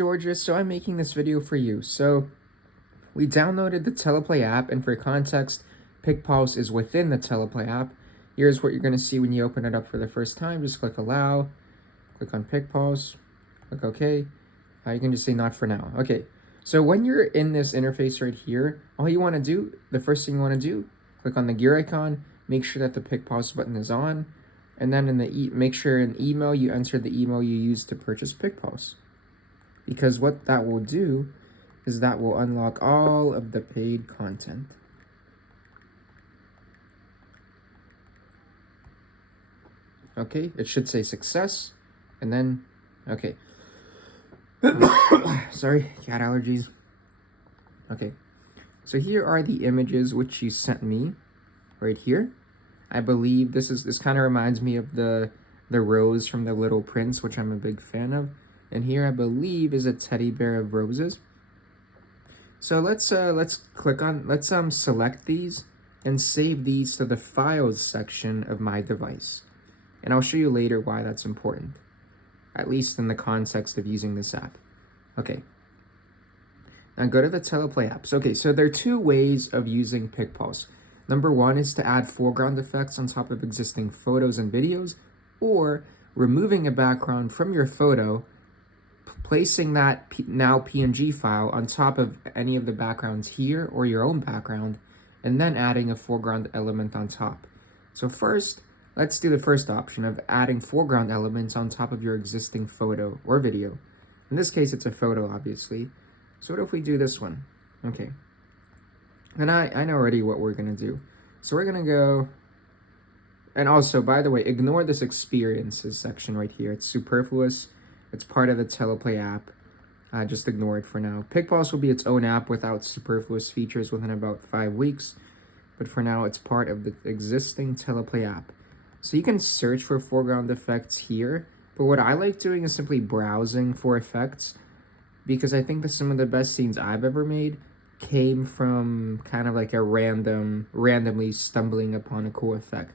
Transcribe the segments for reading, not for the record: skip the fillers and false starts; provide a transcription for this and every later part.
Georgia, so I'm making this video for you. So we downloaded the Teleplay app, and for context, PicPulse is within the Teleplay app. Here's what you're going to see when you open it up for the first time. Just click Allow, click on PicPulse, click OK. You can just say Not for now. Okay, so when you're in this interface right here, all you want to do, the first thing you want to do, click on the gear icon, make sure that the PicPulse button is on, and then in the make sure in email you enter the email you used to purchase PicPulse. Because what that will do is that will unlock all of the paid content. Okay, it should say success, and then, okay. Sorry, cat allergies. Okay, so here are the images which you sent me, right here. I believe this kind of reminds me of the rose from The Little Prince, which I'm a big fan of. And here I believe is a teddy bear of roses. So let's select these and save these to the files section of my device. And I'll show you later why that's important, at least in the context of using this app. Okay. Now go to the Teleplay apps. Okay, so there are two ways of using PicPulse. Number one is to add foreground effects on top of existing photos and videos, or removing a background from your photo, placing that now PNG file on top of any of the backgrounds here or your own background, and then adding a foreground element on top. So first, let's do the first option of adding foreground elements on top of your existing photo or video. In this case, it's a photo, obviously. So what if we do this one? Okay. And I know already what we're going to do. So we're going to go, and also, by the way, ignore this experiences section right here. It's superfluous. It's part of the Teleplay app. Just ignore it for now. PicPulse will be its own app without superfluous features within about 5 weeks. But for now, it's part of the existing Teleplay app. So you can search for foreground effects here. But what I like doing is simply browsing for effects, because I think that some of the best scenes I've ever made came from kind of like a randomly stumbling upon a cool effect.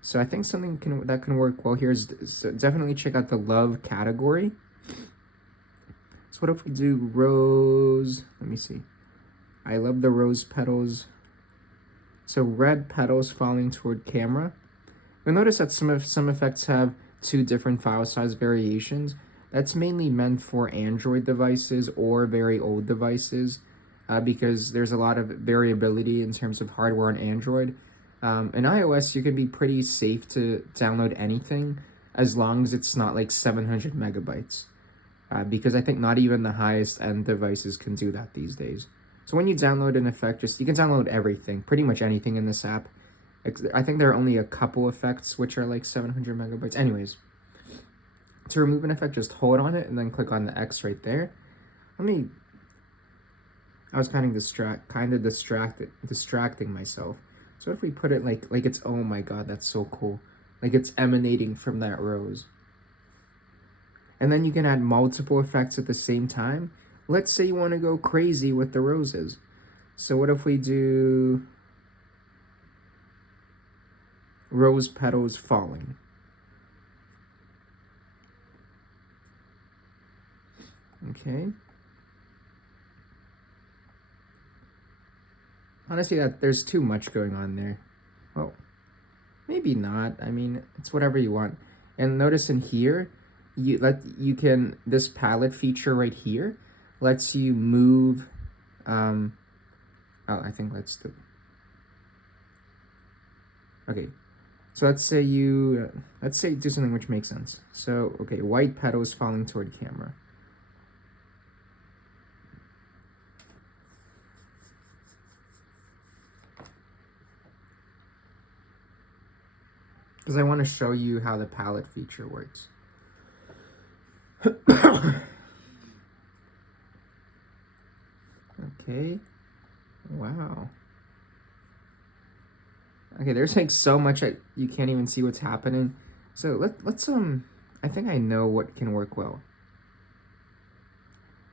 So I think something that can work well here is definitely check out the love category. So what if we do rose? Let me see. I love the rose petals. So red petals falling toward camera. You'll notice that some effects have 2 different file size variations. That's mainly meant for Android devices or very old devices, because there's a lot of variability in terms of hardware on Android. In iOS, you can be pretty safe to download anything as long as it's not like 700 megabytes, because I think not even the highest end devices can do that these days. So when you download an effect, you can download everything, pretty much anything in this app. I think there are only a couple effects which are like 700 megabytes. Anyways, to remove an effect, just hold on it and then click on the X right there. I was kind of distracting myself. So if we put it like it's, oh my god, that's so cool. Like it's emanating from that rose. And then you can add multiple effects at the same time. Let's say you want to go crazy with the roses. So what if we do rose petals falling? Okay. Honestly, there's too much going on there. Well, maybe not. I mean, it's whatever you want. And notice in here, this palette feature right here lets you move. I think let's do. Okay, so let's say do something which makes sense. So okay, white petals falling toward camera. Because I want to show you how the palette feature works. Okay. Wow. Okay, there's like so much you can't even see what's happening. So let's I think I know what can work well.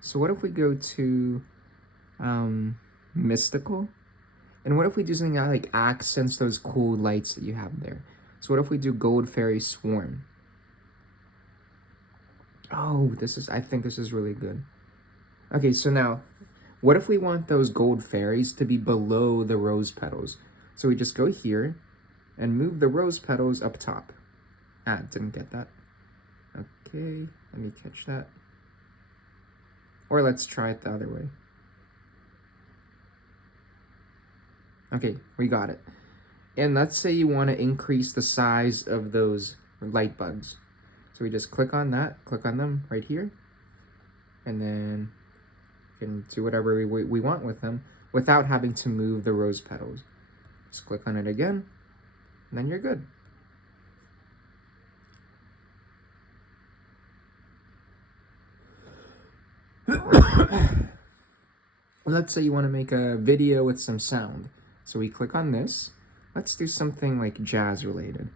So what if we go to mystical? And what if we do something that like accents those cool lights that you have there? So what if we do Gold Fairy Swarm? Oh, I think this is really good. Okay, so now, what if we want those gold fairies to be below the rose petals? So we just go here and move the rose petals up top. Ah, didn't get that. Okay, let me catch that. Or let's try it the other way. Okay, we got it. And let's say you want to increase the size of those light bugs. So we just click on that, click on them right here, and then we can do whatever we want with them without having to move the rose petals. Just click on it again, and then you're good. Let's say you want to make a video with some sound. So we click on this. Let's do something like jazz related.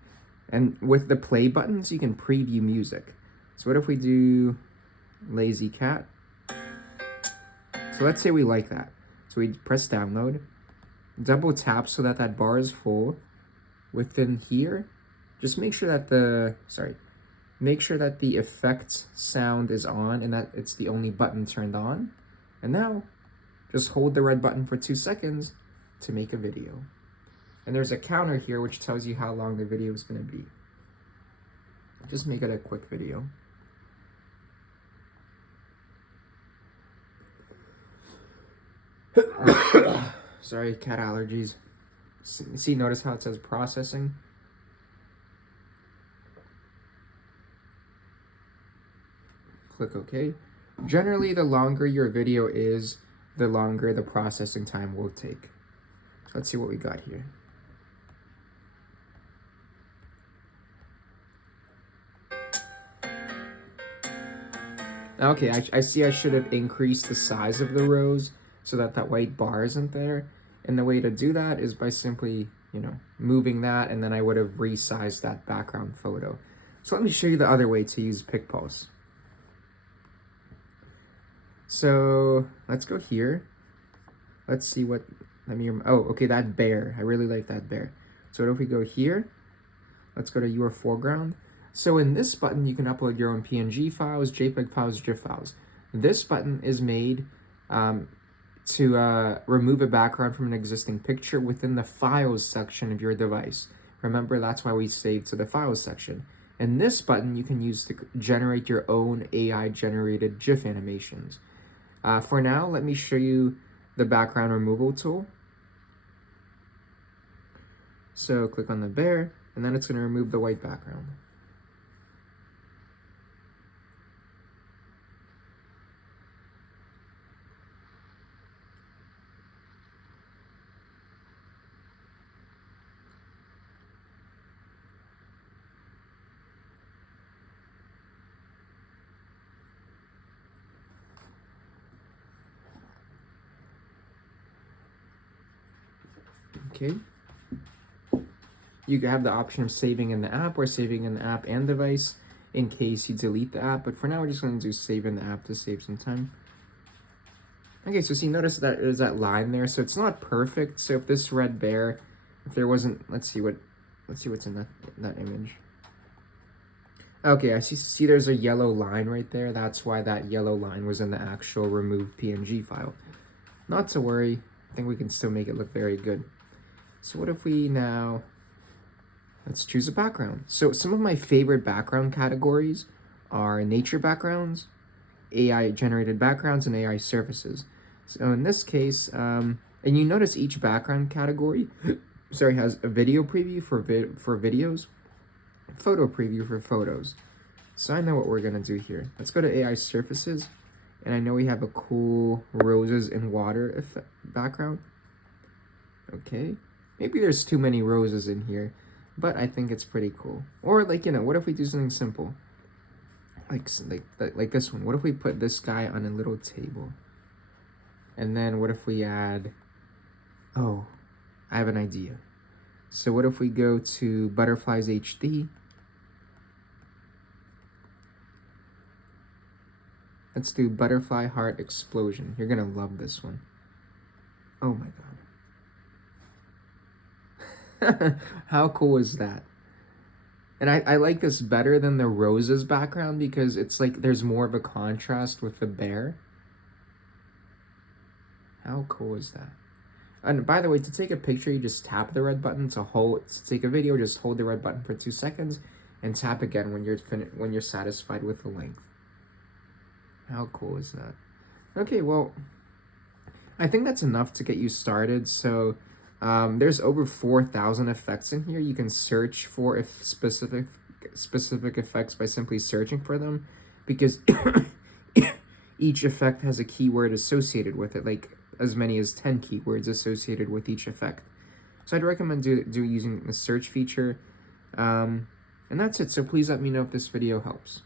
And with the play buttons, you can preview music. So what if we do Lazy Cat? So let's say we like that. So we press download, double tap so that that bar is full. Within here, just make sure that the effects sound is on and that it's the only button turned on. And now, just hold the red button for 2 seconds to make a video. And there's a counter here which tells you how long the video is going to be. Just make it a quick video. Sorry, cat allergies. See, notice how it says processing? Click OK. Generally, the longer your video is, the longer the processing time will take. Let's see what we got here. Okay, I see I should have increased the size of the rows so that that white bar isn't there. And the way to do that is by simply, moving that, and then I would have resized that background photo. So let me show you the other way to use PicPulse. So let's go here. Let's see what, okay, that bear. I really like that bear. So what if we go here? Let's go to your foreground. So in this button, you can upload your own PNG files, JPEG files, GIF files. This button is made to remove a background from an existing picture within the files section of your device. Remember, that's why we saved to the files section. And this button you can use to generate your own AI-generated GIF animations. For now, let me show you the background removal tool. So click on the bear, and then it's going to remove the white background. Okay. You have the option of saving in the app or saving in the app and device in case you delete the app. But for now, we're just going to do save in the app to save some time. Okay, so see, notice that there's that line there. So it's not perfect. So if this red bear, if there wasn't, let's see what's in that image. Okay, I see there's a yellow line right there. That's why that yellow line was in the actual removed PNG file. Not to worry. I think we can still make it look very good. So what if we now, let's choose a background. So some of my favorite background categories are nature backgrounds, AI generated backgrounds, and AI surfaces. So in this case, and you notice each background category, has a video preview for videos, photo preview for photos. So I know what we're gonna do here. Let's go to AI surfaces, and I know we have a cool roses and water background. Okay. Maybe there's too many roses in here, but I think it's pretty cool. Or what if we do something simple? Like this one. What if we put this guy on a little table? And then what if we add, oh, I have an idea. So what if we go to Butterflies HD? Let's do Butterfly Heart Explosion. You're gonna love this one. Oh my god. How cool is that? And I like this better than the roses background because it's like there's more of a contrast with the bear. How cool is that? And by the way, to take a picture, you just tap the red button to take a video. Just hold the red button for 2 seconds, and tap again when you're satisfied with the length. How cool is that? Okay, well, I think that's enough to get you started. So, there's over 4,000 effects in here. You can search for if specific effects by simply searching for them, because each effect has a keyword associated with it, like as many as 10 keywords associated with each effect. So I'd recommend using the search feature. And that's it. So please let me know if this video helps.